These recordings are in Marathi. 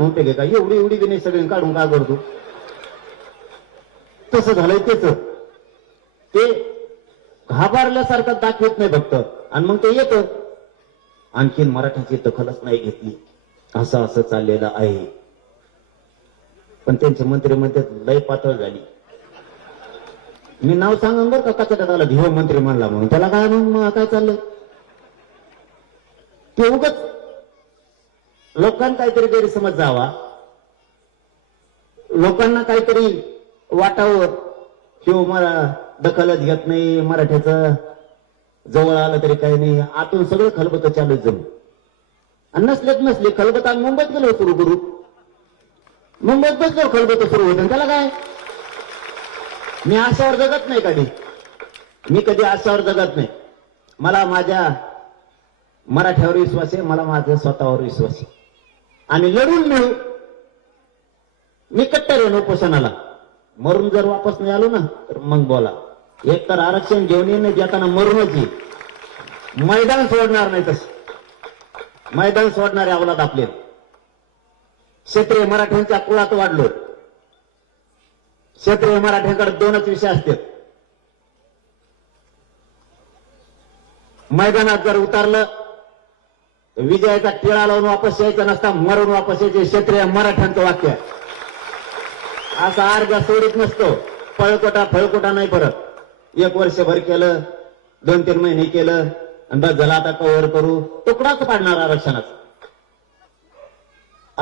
होते का एवढी एवढी नाही सगळी काढून का करतो तसं झालंय तेच ते घाबरल्यासारखं दाखवत नाही फक्त आणि मग ते येत आणखीन मराठाची दखलच नाही घेतली असं असं चाललेलं आहे पण त्यांचे मंत्री म्हणतात लय पातळ झाली मी नाव सांगा बरं का त्याला भिव मंत्री म्हणला म्हणून त्याला काय मग काय चाललंय ते उगच लोकांना काहीतरी गैरसमज जावा लोकांना काहीतरी वाटावं किंवा हो, मला दखलच घेत नाही मराठ्याचं जवळ आलं तरी काही नाही आतून सगळं खलबत चालू जाऊ आणि नसलेच नसले खलबत आम्ही मुंबईत गेलो सुरू गुरु मुंबईत बसलो खलबत सुरू होत त्याला काय मी आशावर जगत नाही कधी मी कधी आशावर जगत नाही मला माझ्या मराठ्यावर विश्वास आहे मला माझ्या स्वतःवर विश्वास आहे आणि लढून मिळू मी कट्टर उपोषणाला मरून जर वापस नाही आलो ना तर मग बोला एक तर आरक्षण घेऊन येणे जाताना मरूनच येईल मैदान सोडणार नाही तस मैदान सोडणारे अवलाद आपले क्षेत्रीय मराठ्यांच्या कुळात वाढलो क्षेत्रीय मराठ्यांकडे दोनच विषय असते मैदानात जर उतारलं विजयाचा टिळा लावून वापस यायचा नसता मरून वापस यायचे क्षेत्रीय मराठ्यांचं वाक्य असा अर्ध सोडित नसतो फळकोटा फळकोटा नाही परत एक वर्षभर केलं दोन तीन महिने केलं आणि बस झाला आता कव्हर करू तुकडाच पाडणार आरक्षणाचा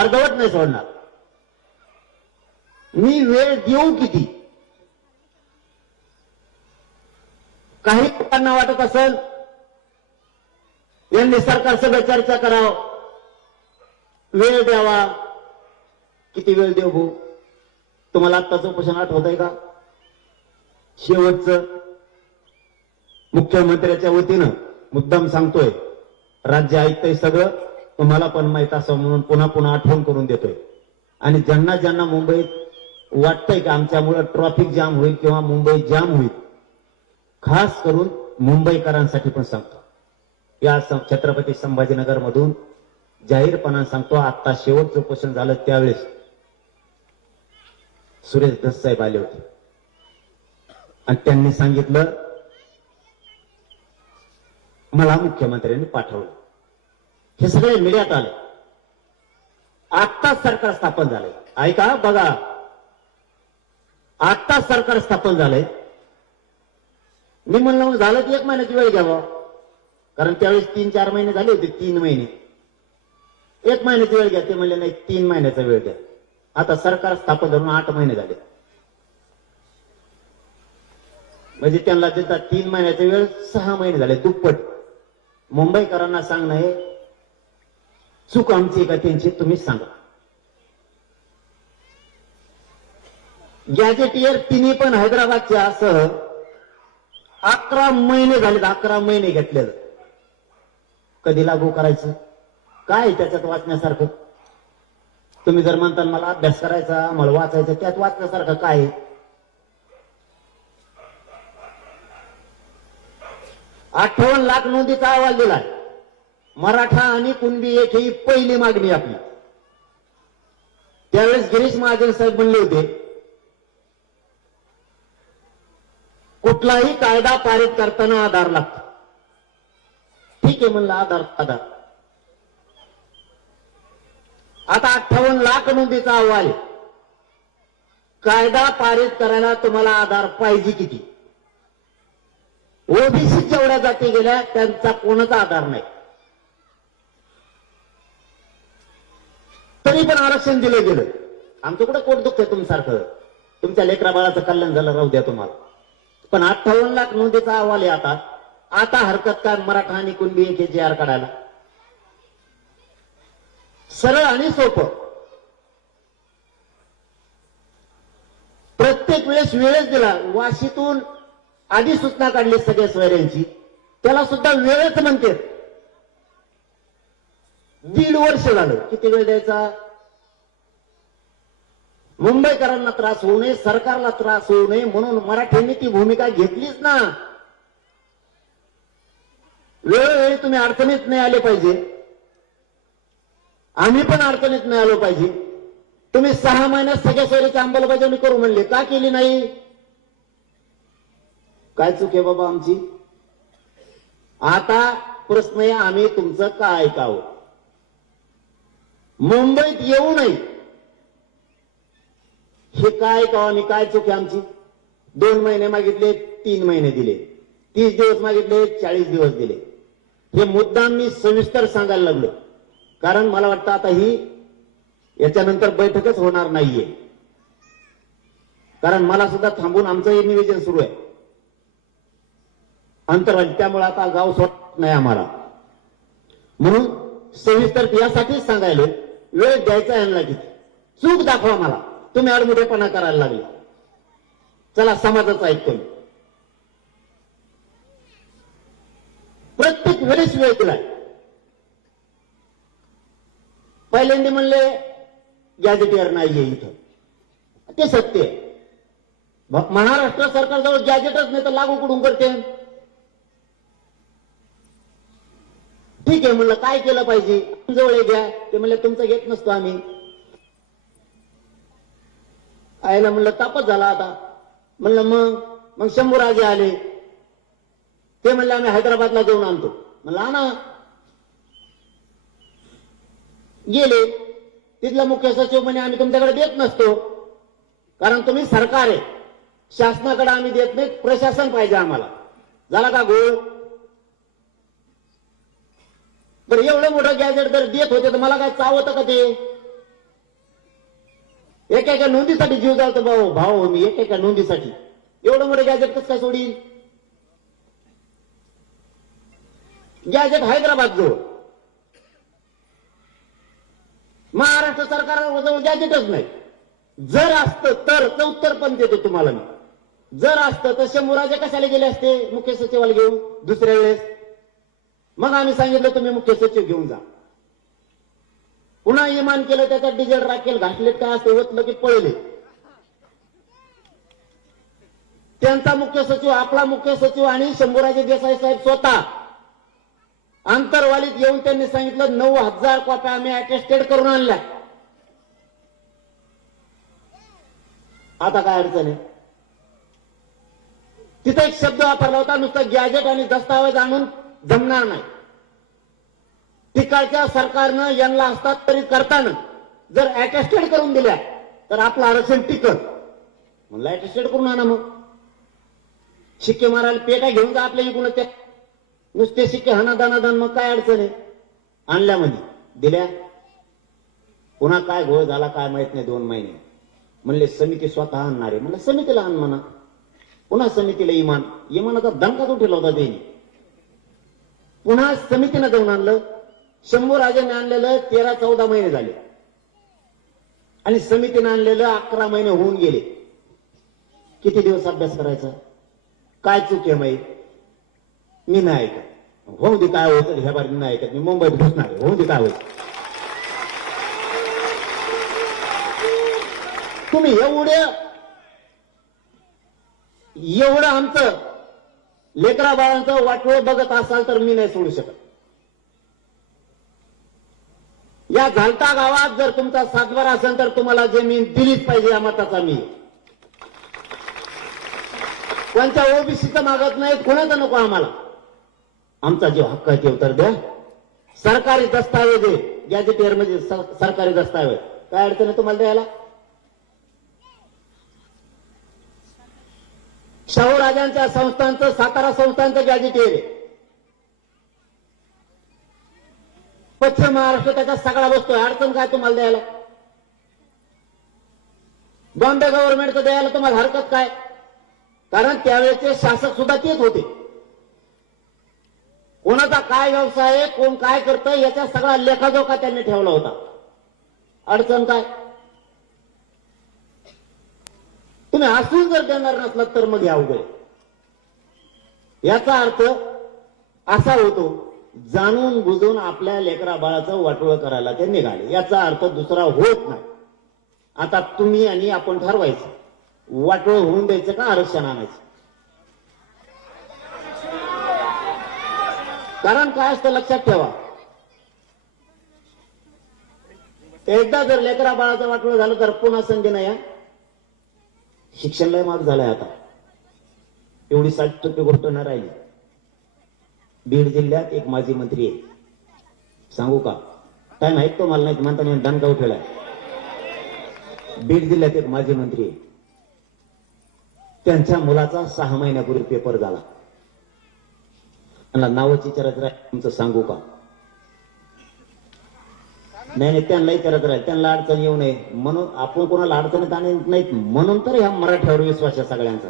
अर्धवट नाही सोडणार मी वेळ देऊ किती काही लोकांना वाटत असेल यांनी सरकार सगळं चर्चा कराव वेळ द्यावा किती वेळ देऊ भाऊ तुम्हाला आत्ताच उपोषण आठवत आहे का शेवटचं मुख्यमंत्र्याच्या वतीनं मुद्दाम सांगतोय राज्य ऐकतंय सगळं तुम्हाला पण माहित असं म्हणून पुन्हा पुन्हा आठवण करून देतोय आणि ज्यांना ज्यांना मुंबईत वाटतंय का आमच्यामुळे ट्रॉफिक जाम होईल किंवा मुंबई जाम होईल खास करून मुंबईकरांसाठी पण सांगतो या छत्रपती संभाजीनगर मधून जाहीरपणा सांगतो आता शेवटचं क्वेश्चन झालं त्यावेळेस सुरेश धस साहेब आले होते आणि त्यांनी सांगितलं मला मुख्यमंत्र्यांनी पाठवलं हे सगळे मीडियात आले आत्ताच सरकार स्थापन झालंय ऐका बघा आता सरकार स्थापन झालंय मी म्हणलं झालं की एक महिन्याची वेळ घ्यावा कारण त्यावेळेस तीन चार महिने झाले होते तीन महिने एक महिन्याचा वेळ घ्या ते म्हणले नाही तीन महिन्याचा वेळ द्या आता सरकार स्थापन धरून आठ महिने झाले म्हणजे त्यांना देतात तीन महिन्याचा वेळ सहा महिने झाले दुप्पट मुंबईकरांना सांगणं हे चूक आमची का त्यांची तुम्ही सांगा गॅजेटियर तिन्ही पण हैदराबादच्या असं अकरा महिने झाले अकरा महिने घेतलेलं कधी लागू करायचं काय त्याच्यात वाचण्यासारखं तुम्ही जर म्हणता मला अभ्यास करायचा मला वाचायचं त्यात वाचण्यासारखं काय अठ्ठावन्न लाख नोंदीचा अहवाल दिलाय मराठा आणि कुणबी एक ही पहिली मागणी आपली त्यावेळेस गिरीश महाजन साहेब म्हणले होते कुठलाही कायदा पारित करताना आधार लागतो ठीक आहे म्हणलं आधार आधार आता अठ्ठावन्न लाख नोंदीचा अहवाल कायदा पारित करायला तुम्हाला आधार पाहिजे किती ओबीसी जेवढ्या जाती गेल्या त्यांचा कोणाचा आधार नाही तरी पण आरक्षण दिलं गेलं आमचं कुठं दुःख आहे तुमसारखं तुमच्या लेकरा बाळाचं कल्याण झालं राहू द्या तुम्हाला पण अठ्ठावन्न लाख नोंदीचा अहवाल आहे आता आता हरकत काय मराठा आणि कुणबी एक जे आर काढायला सरळ आणि सोपं प्रत्येक वेळेस वेळच दिला वाशीतून आधी सूचना काढली सगळ्या सोयऱ्यांची त्याला सुद्धा वेळच म्हणते दीड वर्ष झालं किती वेळ द्यायचा मुंबईकरांना त्रास होऊ नये सरकारला त्रास होऊ नये म्हणून मराठ्यांनी ती भूमिका घेतलीच ना वेळोवेळी तुम्ही अडचणीत नाही आले पाहिजे आम्ही पण अडचणीत नाही आलो पाहिजे तुम्ही सहा महिन्यात सगळ्या सोयीची अंमलबजावणी करू म्हणले का केली नाही काय चूक आहे बाबा आमची आता प्रश्न आहे आम्ही तुमचं का ऐकावं मुंबईत येऊ नये हे काय ऐकावं आणि काय चूक आहे आमची दोन महिने मागितले तीन महिने दिले तीस दिवस मागितले चाळीस दिवस दिले हे मुद्दाम मी सविस्तर सांगायला लागलो कारण मला वाटतं आता ही याच्यानंतर बैठकच होणार नाहीये कारण मला सुद्धा थांबून हे निवेदन सुरू आहे अंतर त्यामुळे आता गाव सोडत नाही आम्हाला म्हणून सविस्तर यासाठीच सांगायलो वेळ द्यायचा यांना की चूक दाखवा मला तुम्ही अडमुठेपणा करायला लागले चला समाजाचा ऐकतो वेळीच वेळ दिलाय पहिल्यांदा म्हणले गॅजेटियर नाही आहे इथं ते सत्य आहे महाराष्ट्र सरकारजवळ गॅजेटच नाही तर लागू कुठून करते ठीक आहे म्हणलं काय केलं पाहिजे जवळ घ्या ते म्हणले तुमचं घेत नसतो आम्ही आयला म्हणलं तापच झाला आता म्हणलं मग मग शंभू राजे आले ते म्हणले आम्ही हैदराबादला जाऊन आणतो मला ना गेले तिथला मुख्य सचिव म्हणे आम्ही तुमच्याकडे देत नसतो कारण तुम्ही सरकार आहे शासनाकडे आम्ही देत नाही प्रशासन पाहिजे आम्हाला झाला का गोळ तर एवढं मोठं गॅजेट जर देत होते तर मला काय चावत का ते एका एका नोंदीसाठी जीव जातो भाऊ भाऊ मी एका एका नोंदीसाठी एवढं मोठं गॅजेट कसं काय सोडील गॅजेट हैदराबाद जो महाराष्ट्र सरकार जवळ गॅजेटच नाही जर असत तर तर उत्तर पण देतो तुम्हाला मी जर असत तर शंभूराजे कशाला गेले असते मुख्य सचिवाला घेऊन दुसऱ्या वेळेस मग आम्ही सांगितलं तुम्ही मुख्य सचिव घेऊन जा पुन्हा इमान केलं त्याचा डिझेल राखेल घासले काय असते होतलं की पळले त्यांचा मुख्य सचिव आपला मुख्य सचिव आणि शंभूराजे देसाई साहेब स्वतः अंतरवालीत येऊन त्यांनी सांगितलं नऊ हजार कॉप्या आम्ही अटेस्टेड करून आणल्या आता काय अडचण आहे तिथे एक शब्द वापरला होता नुसतं गॅजेट आणि दस्तावेज आणून जमणार नाही तिकडच्या सरकारनं यांना हस्तांतरित करताना जर अटेस्टेड करून दिल्या तर आपलं आरक्षण टिकत म्हणलं अटेस्टेड करून आणा मग शिक्के मारायला पेटा घेऊन जा आपल्या इकडून त्या नुसते शिके दान मग काय अडचण आहे आणल्या म्हणजे दिल्या पुन्हा काय घोळ झाला काय माहित नाही दोन महिने म्हणले समिती स्वतः आणणार आहे म्हणलं समितीला आण म्हणा पुन्हा समितीला इमान इमानाचा दणकाच कुठे होता त्यांनी पुन्हा समितीनं जाऊन आणलं शंभू राजाने आणलेलं तेरा चौदा महिने झाले आणि समितीनं आणलेलं अकरा महिने होऊन गेले किती दिवस अभ्यास करायचा काय चुकी आहे माहीत मी नाही ऐकत होऊ दे काय होत ह्या बारी नाही ऐकत मी मुंबईत घुसणार होऊ दे काय होत तुम्ही एवढ्या एवढं आमचं लेकरा बाळांचं वाटोळ बघत असाल तर मी नाही सोडू शकत या झालता गावात जर तुमचा सातबार असेल तर तुम्हाला जमीन दिलीच पाहिजे या मताचा मी कोणत्या ओबीसीचं मागत नाही कोणाचं नको आम्हाला आमचा जो हक्क आहे ते उत्तर द्या सरकारी दस्तावेज गॅजेटियर म्हणजे सरकारी दस्तावेज काय अडचण आहे तुम्हाला द्यायला शाहू राजांच्या संस्थांचं सातारा संस्थांचं गॅजेटियर आहे पश्चिम महाराष्ट्र त्याचा सगळा बसतोय अडचण काय तुम्हाला द्यायला बॉम्बे गव्हर्नमेंटचं द्यायला तुम्हाला हरकत काय कारण त्यावेळेचे शासक सुद्धा तेच होते कोणाचा काय व्यवसाय आहे कोण काय करतं याचा सगळा लेखाजोखा त्यांनी ठेवला होता अडचण काय तुम्ही असून जर देणार नसलात तर मग या उभे याचा अर्थ असा होतो जाणून बुजून आपल्या लेकरा बाळाचं वाटोळ करायला ते निघाले याचा अर्थ दुसरा होत नाही आता तुम्ही आणि आपण ठरवायचं वाटोळ होऊन द्यायचं का आरक्षण आणायचं कारण काय असतं लक्षात ठेवा एकदा जर लेकरा बाळाचं वाटलं झालं तर पुन्हा संधी नाही शिक्षण लय माग झालाय आता एवढी साठ टक्के गोष्ट न राहिली बीड जिल्ह्यात एक माजी मंत्री आहे सांगू का माहित तो मला नाही म्हणता नाही दणका ठेवलाय बीड जिल्ह्यात एक माजी मंत्री आहे त्यांच्या मुलाचा सहा महिन्यापूर्वी पेपर झाला त्यांना नावाची विचारत राहील तुमचं सांगू का नाही नाही त्यांना विचारत राहील त्यांना अडचण येऊ नये म्हणून आपण कोणाला अडचणीत आणि नाहीत म्हणून तर ह्या मराठ्यावर विश्वास आहे सगळ्यांचा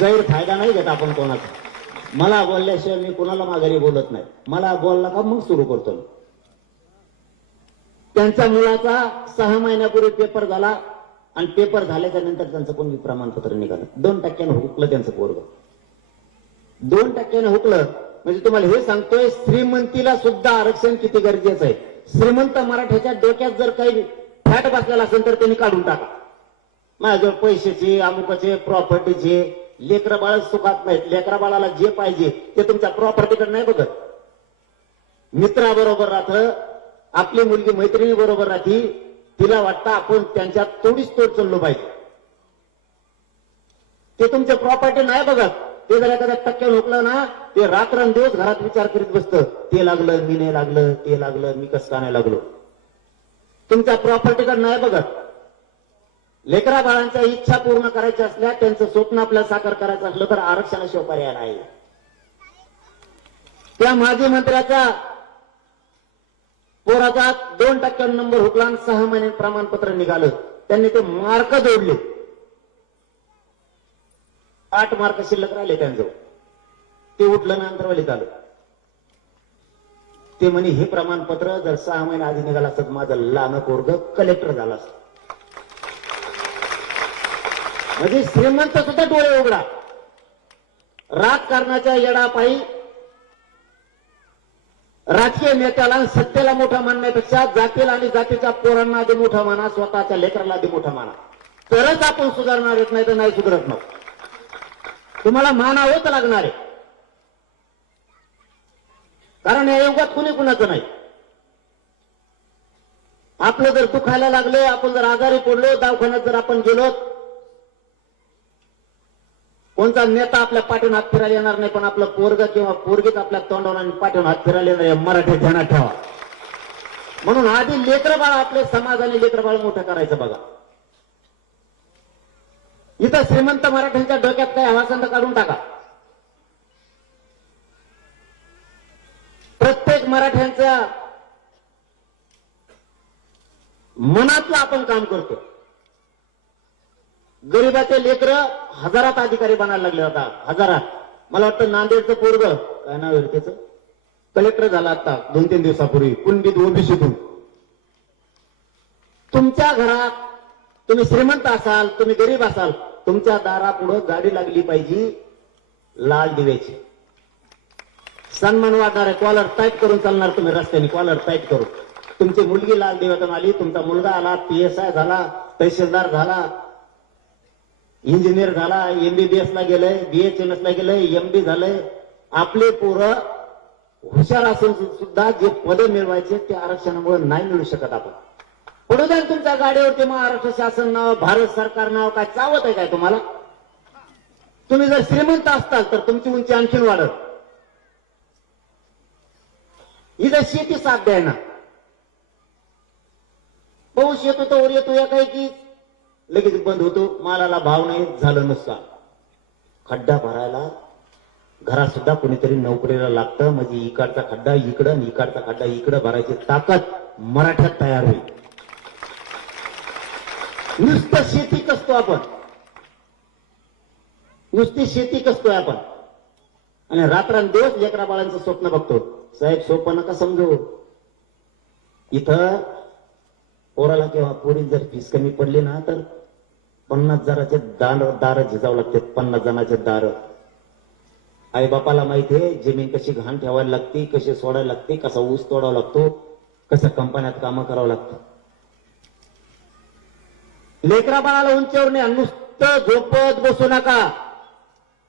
गैरफायदा नाही घेत आपण कोणाचा मला बोलल्याशिवाय मी कोणाला माघारी बोलत नाही मला बोलला का मग सुरू करतो त्यांचा मुलाचा सहा महिन्यापूर्वी पेपर झाला आणि पेपर झाल्याच्या नंतर त्यांचं कोणी प्रमाणपत्र निघालं दोन टक्क्यानं हुकलं त्यांचं पोरग दोन टक्क्याने हुकलं म्हणजे तुम्हाला हे सांगतोय श्रीमंतीला सुद्धा आरक्षण किती गरजेचं आहे श्रीमंत मराठ्याच्या डोक्यात जर काही फॅट बसलेला असेल तर त्यांनी काढून टाका माझ्या पैशाचे अमुकाचे प्रॉपर्टीचे लेकर बाळ सुखात नाहीत लेकरा बाळाला जे पाहिजे ते तुमच्या प्रॉपर्टीकडे नाही बघत मित्राबरोबर राहत आपली मुलगी मैत्रिणी बरोबर राहती तिला वाटतं आपण त्यांच्यात तोडीच तोड चाललो पाहिजे ते तुमचे प्रॉपर्टी नाही बघत ते जर एखाद्या टक्क्या झोपलं ना ते रात्रंदिवस घरात विचार करीत बसतं ते लागलं मी नाही लागलं ते लागलं मी कसं का नाही लागलो तुमच्या प्रॉपर्टीकडे नाही बघत लेकरा बाळांच्या इच्छा पूर्ण करायच्या असल्या त्यांचं स्वप्न आपल्याला साकार करायचं असलं तर आरक्षणाशिवाय पर्याय नाही त्या माजी मंत्र्याचा पोराचा दोन टक्क्यां नंबर हुकला सहा महिने प्रमाणपत्र निघालं त्यांनी ते मार्क जोडले आठ मार्क शिल्लक राहिले त्यांजवळ ते उठलं नंतरवालीत आलं ते म्हणे हे प्रमाणपत्र जर सहा महिने आधी निघाला असत माझं लान कोरग कलेक्टर झाला असत म्हणजे श्रीमंत सुद्धा डोळे उघडा राजकारणाच्या येडापाई राजकीय नेत्याला सत्तेला मोठा मानण्यापेक्षा जातीला आणि जातीच्या पोरांना आधी मोठा माना स्वतःच्या लेकराला आधी मोठा माना तरच आपण सुधारणार येत नाही तर नाही सुधारत नव्हतं तुम्हाला मानावंच लागणार आहे कारण या युगात कुणी कुणाचं नाही आपलं जर दुखायला लागलं आपण जर आजारी पडलो दवाखान्यात जर आपण गेलो कोणता नेता आपल्या पाठवून हात फिरायला येणार नाही पण आपलं पोरग किंवा पोरगीत आपल्या तोंडावर आणि पाठवून हात फिरायला येणार मराठी ध्यानात ठेवा म्हणून आधी लेकरबाळ आपले समाजाने लेकरबाळ मोठं करायचं बघा इथं श्रीमंत मराठ्यांच्या डोक्यात काही आवासन काढून टाका प्रत्येक मराठ्यांच्या मनातलं आपण काम करतो गरीबाचे लेकर हजारात अधिकारी बनायला लागले होता हजारात मला वाटतं नांदेडचं पोरग काय नाव त्याचं कलेक्टर झाला आता दोन तीन दिवसापूर्वी कुणबीत शिकून तुमच्या घरात तुम्ही श्रीमंत असाल तुम्ही गरीब असाल तुमच्या दारापुढं गाडी लागली पाहिजे लाल दिव्याची सन्मान आहे कॉलर टाईप करून चालणार तुम्ही रस्त्याने कॉलर टाईप करून तुमची मुलगी लाल दिव्यातून आली तुमचा मुलगा आला आय झाला तहसीलदार झाला इंजिनियर झाला एमबीबीएस ला गेलंय बीएचएमएस ला गेलंय एमबी झालंय आपले पोरं हुशार असून सुद्धा जे पदे मिळवायचे ते आरक्षणामुळे नाही मिळू शकत आपण अनुदान तुमच्या गाडीवरती महाराष्ट्र शासन नाव भारत सरकार नाव काय चावत आहे काय तुम्हाला तुम्ही जर श्रीमंत असताल तर तुमची उंची आणखीन वाढत ही जर शेती साध्य आहे ना पाऊस येतो तोवर येतो या काय की लगेच बंद होतो मालाला भाव नाही झालं नुसता खड्डा भरायला घरात सुद्धा कोणीतरी नोकरीला लागतं म्हणजे इकडचा खड्डा इकडं इकडचा खड्डा इकडं भरायची ताकद मराठ्यात तयार होईल नुसतं शेती कसतो आपण नुसती शेती कसतोय आपण आणि रात्रंदिवस लेकरा बाळांचं स्वप्न बघतो साहेब सोपं नका समजू इथं पोराला किंवा पोरी जर फीस कमी पडली ना तर पन्नास जणाचे दार दार झिजावं लागते पन्नास जणाचे दार आई बापाला माहिती आहे जमीन कशी घाण ठेवायला लागते कशी सोडायला लागते कसा ऊस तोडावा लागतो कसं कंपन्यात कामं करावं लागतं लेकरापणाला बाळाला उंचावर नाही नुसतं झोपत बसू नका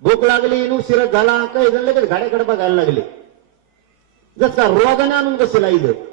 भूक लागली नुसिरत झाला काही झालं लगेच गाड्याकडे बघायला लागले जसा रोगाने आणून कसं लाईल